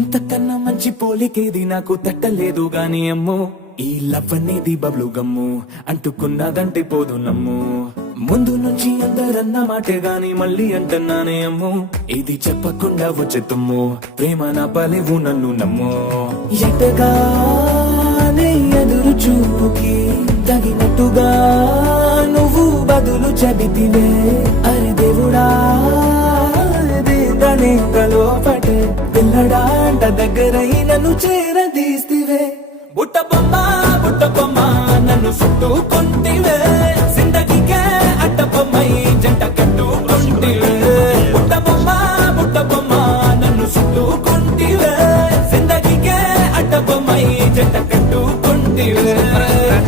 ఇంతకన్నా మంచి పోలికేది నాకు తట్టలేదు గాని అమ్మో ఈ లవ్ అనేది బబ్లు గమ్ము అంటుకున్నదంటే పోదు నమ్ము ముందు నుంచి అందరన్న మాటే గాని మళ్ళీ అంటున్నానే అమ్ము ఇది చెప్పకుండా వచ్చే తుమ్ము ప్రేమ నా పలేవు నన్ను నమ్ము ఎటగానే ఎదురు చూపుకి తగినట్టుగా నువ్వు బదులు చెబితివే అరే దేవుడా లోపటే పిల్లడాంట దగ్గరై నన్ను చేరదీస్తివే బుట్ట బొమ్మ నన్ను చుట్టుకుంటే